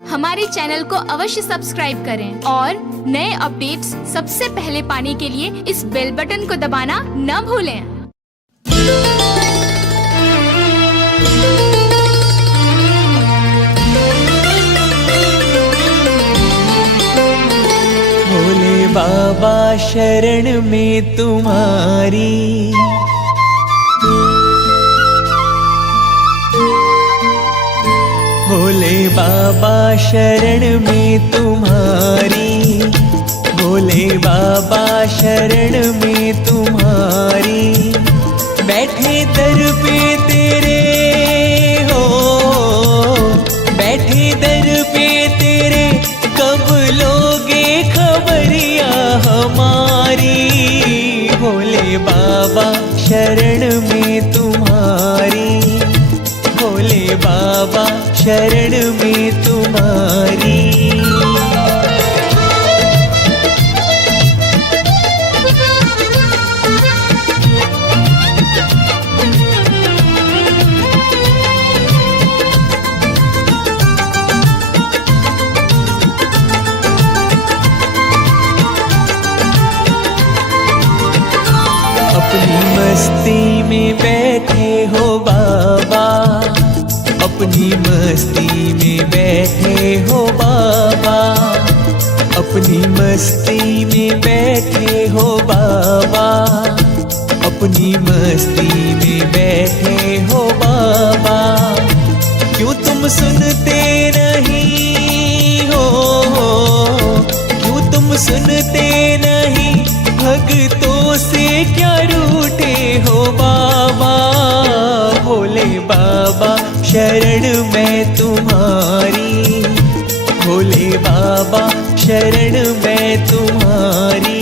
हमारे चैनल को अवश्य सब्सक्राइब करें और नए अपडेट्स सबसे पहले पाने के लिए इस बेल बटन को दबाना न भूलें। भोले बाबा शरण में तुम्हारी, भोले बाबा शरण में तुम्हारी, भोले बाबा शरण में तुम्हारी। बैठे दर पे तेरे हो, बैठे दर पे तेरे, कब लोगे खबरिया हमारी। भोले बाबा शरण में तुम्हारी, भोले बाबा शरण में तुम्हारी। अपनी मस्ती में बैठे हो बाबा, अपनी मस्ती में बैठे हो बाबा, अपनी मस्ती में बैठे हो बाबा, अपनी मस्ती में बैठे हो बाबा। क्यों तुम सुनते नहीं हो, क्यों तुम सुनते नहीं, भक्तों से क्या रूठे हो बाबा। भोले बाबा शरण में तुम्हारी, भोले बाबा शरण में तुम्हारी।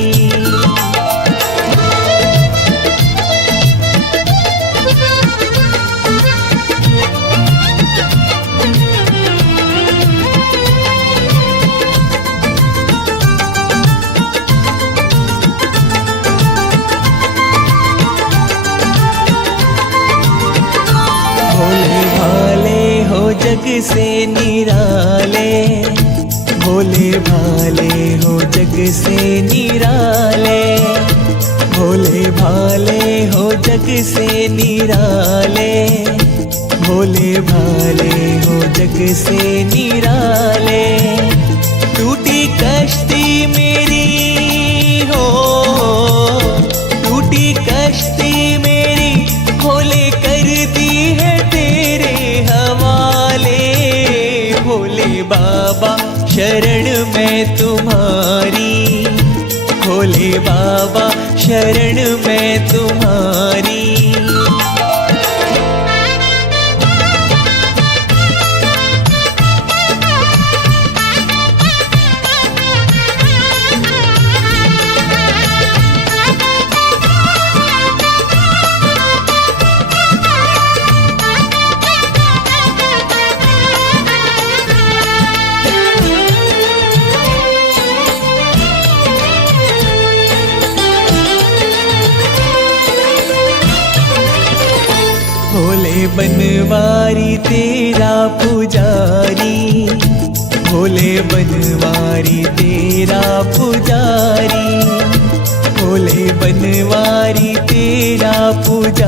भोले भाले हो जग से निराले, भोले भाले हो जग से निराले, भोले भाले हो जग से निराले, भोले भाले हो जग से निराले। टूटी कश्ती मेरी हो, टूटी कश्ती मेरी, भोले कर दी है तेरे हवाले। भोले बाबा शरण में तुम्हारी, भोले बाबा शरण में तुम्हारी। भोले बनवारी तेरा पुजारी, भोले बनवारी तेरा पुजारी, भोले बनवारी तेरा पुजारी।